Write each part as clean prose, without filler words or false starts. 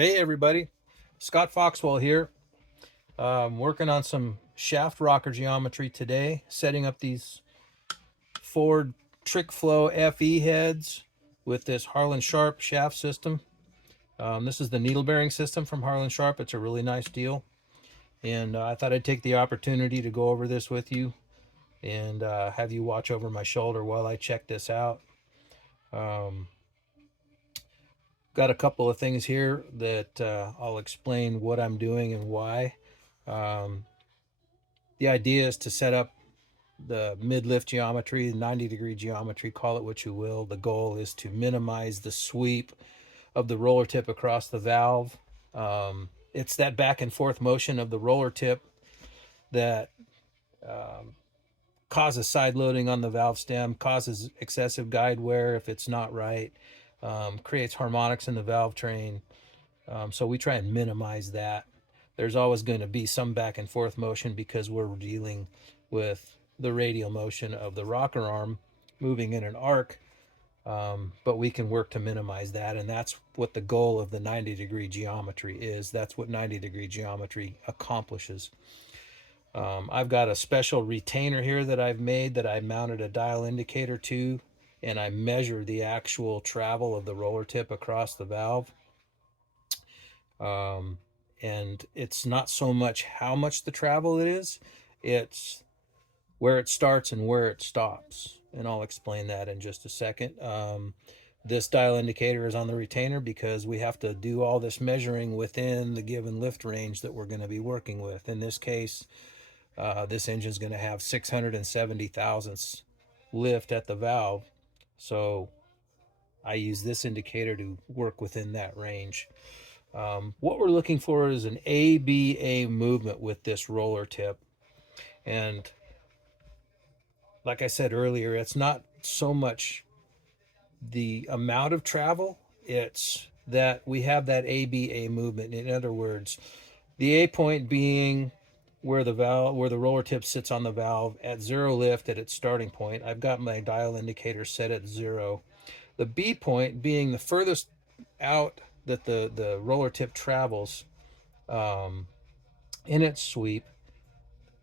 Hey everybody, Scott Foxwell here. Working on some shaft rocker geometry today, setting up these Ford Trick Flow FE heads with this Harland Sharp shaft system. This is the needle bearing system from Harland Sharp. It's a really nice deal, and I thought I'd take the opportunity to go over this with you and have you watch over my shoulder while I check this out. Um, got a couple of things here that I'll explain what I'm doing and why. Um, the idea is to set up the mid-lift geometry, 90-degree geometry, call it what you will. The goal is to minimize the sweep of the roller tip across the valve. It's that back and forth motion of the roller tip that um, causes side loading on the valve stem, causes excessive guide wear if it's not right, creates harmonics in the valve train. So we try and minimize that. There's always going to be some back and forth motion because we're dealing with the radial motion of the rocker arm moving in an arc, but we can work to minimize that, and that's what the goal of the 90-degree geometry is. That's what 90-degree geometry accomplishes. I've got a special retainer here that I've made that I mounted a dial indicator to, and I measure the actual travel of the roller tip across the valve. Um, and it's not so much how much the travel it is, it's where it starts and where it stops. And I'll explain that in just a second. This dial indicator is on the retainer because we have to do all this measuring within the given lift range that we're going to be working with. In this case, this engine is going to have 670 thousandths lift at the valve. So I use this indicator to work within that range. What we're looking for is an ABA movement with this roller tip. And like I said earlier, it's not so much the amount of travel, it's that we have that ABA movement. In other words, the A point being where the roller tip sits on the valve at zero lift at its starting point. I've got my dial indicator set at 0. The B point being the furthest out that the roller tip travels in its sweep,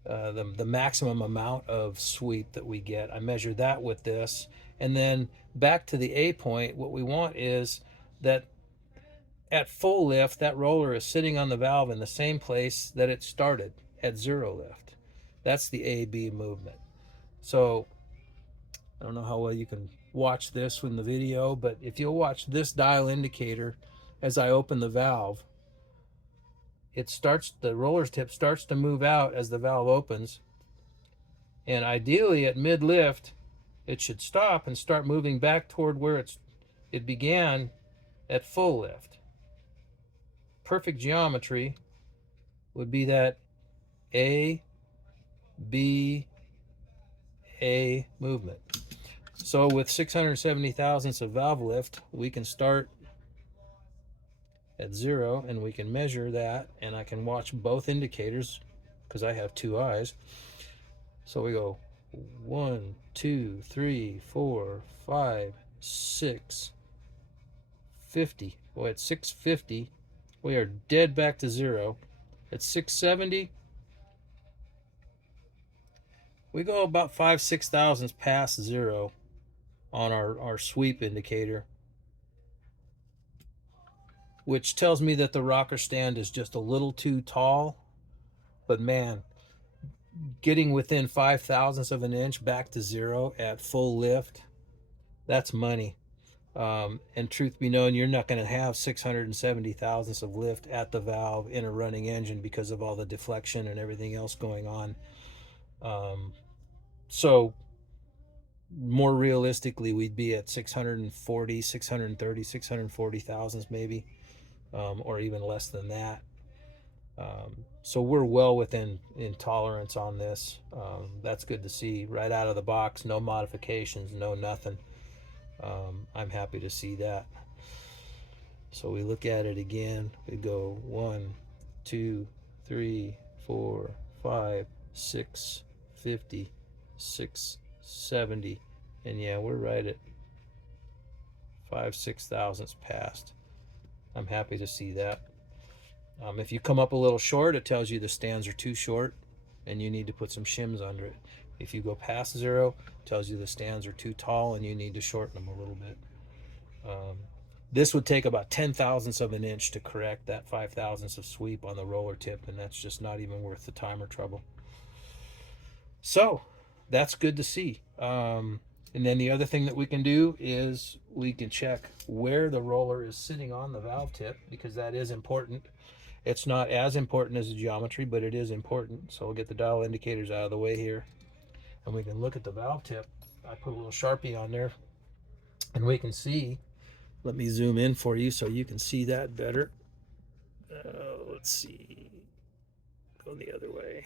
the maximum amount of sweep that we get. I measure that with this. And then back to the A point, what we want is that at full lift, that roller is sitting on the valve in the same place that it started at zero lift. That's the AB movement. So I don't know how well you can watch this in the video, but if you'll watch this dial indicator as I open the valve, the roller tip starts to move out as the valve opens. And ideally at mid lift, it should stop and start moving back toward where it began at full lift. Perfect geometry would be that A, B, A movement. So with 670 thousandths of valve lift, we can start at 0 and we can measure that, and I can watch both indicators because I have two eyes. So we go 1, 2, 3, 4, 5, 6, 50. Boy, at 650, we are dead back to 0. At 670, we go about 5-6 thousandths past 0 on our sweep indicator, which tells me that the rocker stand is just a little too tall. But man, getting within 5 thousandths of an inch back to 0 at full lift, that's money. And truth be known, you're not going to have 670 thousandths of lift at the valve in a running engine because of all the deflection and everything else going on. So more realistically, we'd be at 640, 630, 640 thousandths maybe, or even less than that. So we're well within tolerance on this. That's good to see right out of the box. No modifications, no nothing. I'm happy to see that. So we look at it again. We go 1, 2, 3, 4, 5, 6, 50, 6, 70, and yeah, we're right at 5-6 thousandths past. I'm happy to see that. If you come up a little short, it tells you the stands are too short and you need to put some shims under it. If you go past 0, it tells you the stands are too tall and you need to shorten them a little bit. This would take about 10 thousandths of an inch to correct that 5 thousandths of sweep on the roller tip, and that's just not even worth the time or trouble. So that's good to see. And then the other thing that we can do is we can check where the roller is sitting on the valve tip, because that is important. It's not as important as the geometry, but it is important. So we'll get the dial indicators out of the way here, and we can look at the valve tip. I put a little Sharpie on there, and we can see. Let me zoom in for you so you can see that better. Let's see. Go the other way.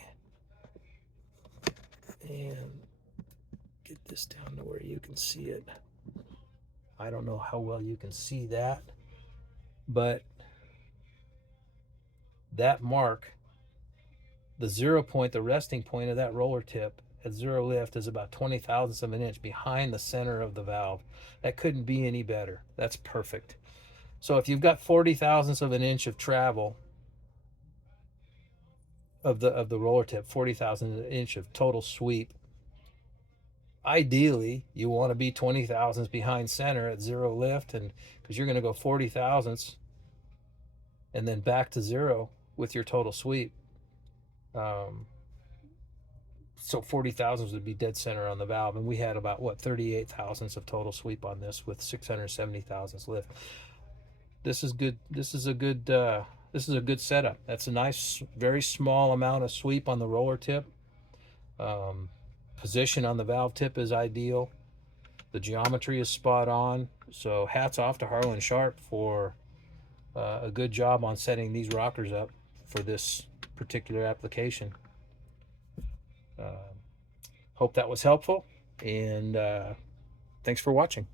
And get this down to where you can see it. I don't know how well you can see that, but that mark, the 0 point, the resting point of that roller tip at 0 lift is about 20 thousandths of an inch behind the center of the valve. That couldn't be any better. That's perfect. So if you've got 40 thousandths of an inch of travel of the roller tip, 40 thousandths of an inch of total sweep, ideally you want to be 20 thousandths behind center at 0 lift, and because you're going to go 40 thousandths and then back to 0 with your total sweep. So 40 thousandths would be dead center on the valve, and we had about 38 thousandths of total sweep on this with 670 thousandths lift. This is good. This is a good setup. That's a nice, very small amount of sweep on the roller tip. Position on the valve tip is ideal. The geometry is spot on. So hats off to Harland Sharp for a good job on setting these rockers up for this particular application. Hope that was helpful, and thanks for watching.